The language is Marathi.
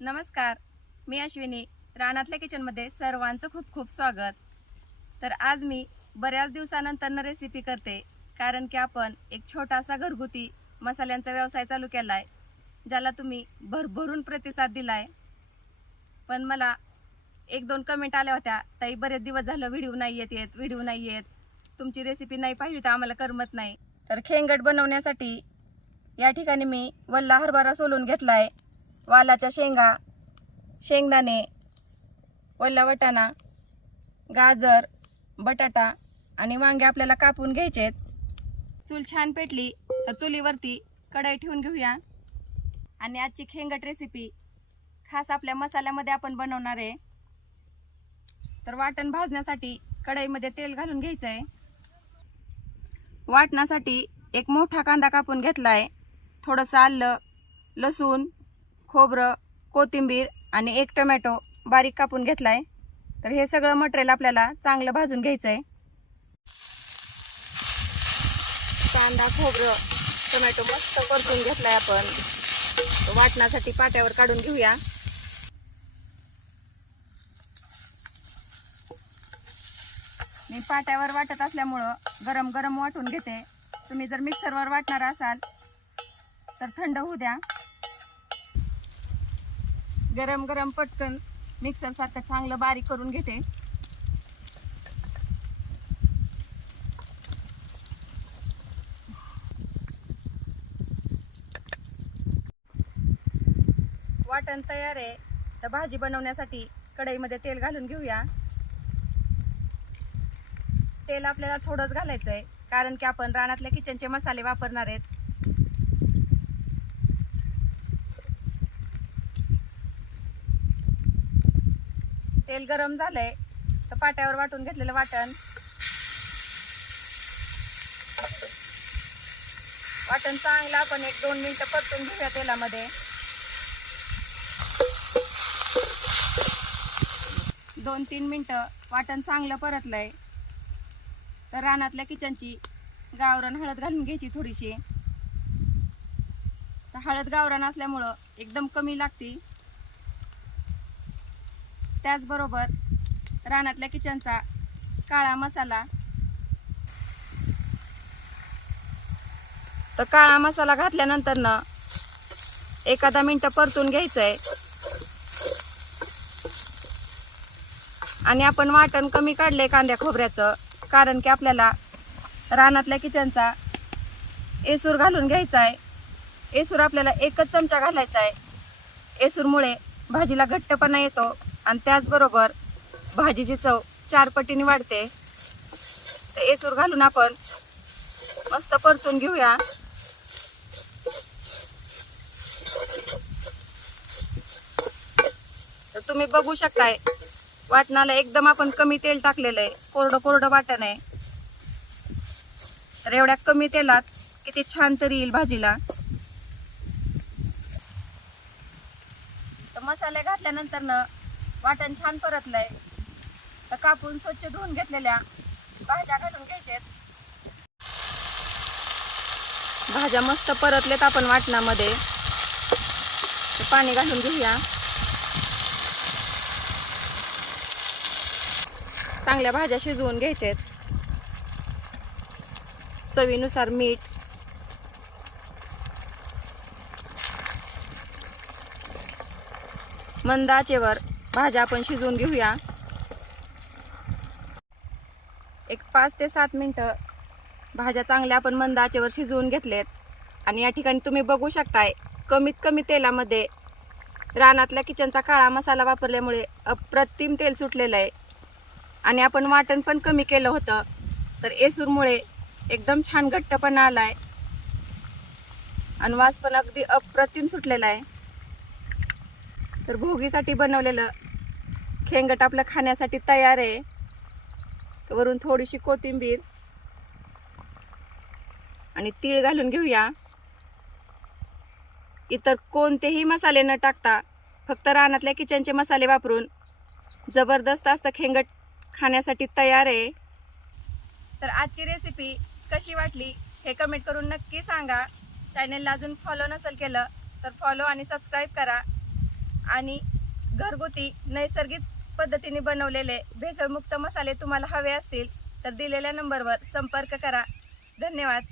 नमस्कार मी अश्विनी रानातल्या किचनमध्ये सर्वांचं खूप खूप स्वागत. तर आज मी बऱ्याच दिवसानंतर रेसिपी करते कारण की आपण एक छोटासा घरगुती मसाल्यांचा व्यवसाय चालू केला आहे ज्याला तुम्ही भरभरून प्रतिसाद दिला आहे पण मला एक दोन कमेंट आल्या होत्या ताई बरेच दिवस झालं व्हिडिओ नाही येत येत व्हिडिओ नाही येत. तुमची रेसिपी नाही पाहिली तर आम्हाला करमत नाही. तर खेंगट बनवण्यासाठी या ठिकाणी मी वल्ला हरभरा सोलून घेतला आहे वालाच्या शेंगा शेंगदाणे ओला वटाणा गाजर बटाटा आणि वांगे आपल्याला कापून घ्यायचे आहेत चूल छान पेटली तर चुलीवरती कढाई ठेवून घेऊया. आणि आजची खेंगट रेसिपी खास आपल्या मसाल्यामध्ये आपण बनवणार आहे. तर वाटण भाजण्यासाठी कढईमध्ये तेल घालून घ्यायचं आहे वाटण्यासाठी एक मोठा कांदा कापून घेतला आहे थोडंसं आलं लसूण खोबरं कोथिंबीर आणि एक टोमॅटो बारीक कापून घेतला आहे तर हे सगळं मटेरियल आपल्याला चांगलं भाजून घ्यायचं आहे कांदा खोबरं टोमॅटो मस्त परतून घेतलाय आपण. वाटण्यासाठी पाट्यावर काढून घेऊया. मी पाट्यावर वाटत असल्यामुळं गरम गरम वाटून घेते. तुम्ही जर मिक्सरवर वाटणार असाल तर थंड होऊ द्या. गरम गरम पटकन मिक्सर सारखं चांगलं बारीक करून घेते. वाटण तयार आहे. तर भाजी बनवण्यासाठी कढईमध्ये तेल घालून घेऊया. तेल आपल्याला थोडंच घालायचं आहे कारण की आपण रानातल्या किचनचे मसाले वापरणार आहेत. तेल गरम झालंय तर पाट्यावर वाटून घेतलेलं वाटण. वाटण चांगलं आपण एक दोन मिनटं परतून घेऊया तेलामध्ये. दोन तीन मिनटं वाटण चांगलं परतलंय. तर रानातल्या किचनची गावरान हळद घालून घ्यायची थोडीशी. तर हळद गावरान असल्यामुळं एकदम कमी लागते त्याचबरोबर रानातल्या किचनचा काळा मसाला. तर काळा मसाला घातल्यानंतर ना एखादा मिनटं परतून घ्यायचं आहे आणि आपण वाटण कमी काढले कांद्या खोबऱ्याचं कारण की आपल्याला रानातल्या किचनचा एसूर घालून घ्यायचा आहे एसूर आपल्याला एकच चमचा घालायचा आहे एसूरमुळे भाजीला घट्टपणा येतो. आणि त्याचबरोबर भाजीची चव चार पटीने वाढते. तर एसूर घालून आपण मस्त परतून घेऊया. तर तुम्ही बघू शकताय वाटणाला एकदम आपण कमी तेल टाकलेलं आहे. कोरडं कोरडं वाटण आहे. तर एवढ्या कमी तेलात किती छान तरी येईल भाजीला. तर मसाले घातल्यानंतर ना वाटण छान परतलंय. तर कापून स्वच्छ धुवून घेतलेल्या भाज्या घालून घ्यायच्यात भाज्या मस्त परतलेत आपण वाटणामध्ये. पाणी घालून घेऊया. चांगल्या भाज्या शिजवून घ्यायच्यात चवीनुसार मीठ. मंदाचेवर भाज्या आपण शिजवून घेऊया. एक पाच ते सात मिनटं भाज्या चांगल्या आपण मंद आचेवर शिजवून घेतलेत. आणि या ठिकाणी तुम्ही बघू शकताय कमीत कमी तेलामध्ये रानातल्या किचनचा काळा मसाला वापरल्यामुळे अप्रतिम तेल सुटलेलं आहे. आणि आपण वाटण पण कमी केलं होतं. तर एसूरमुळे एकदम छान घट्टपणा आला आहे आणि वास पण अगदी अप्रतिम सुटलेला आहे. तर भोगीसाठी बनवलेलं खेंगट आपलं खाण्यासाठी तयार आहे. वरून थोडीशी कोथिंबीर आणि तीळ घालून घेऊया. इतर कोणतेही मसाले न टाकता फक्त रानातल्या किचनचे मसाले वापरून जबरदस्त असतं खेंगट खाण्यासाठी तयार आहे. तर आजची रेसिपी कशी वाटली हे कमेंट करून नक्की सांगा. चॅनेलला अजून फॉलो नसेल केलं तर फॉलो आणि सबस्क्राईब करा. आणि घरगुती नैसर्गिक पद्धतीने बनवलेले भेसळमुक्त मसाले तुम्हाला हवे असतील तर दिलेल्या नंबरवर संपर्क करा. धन्यवाद.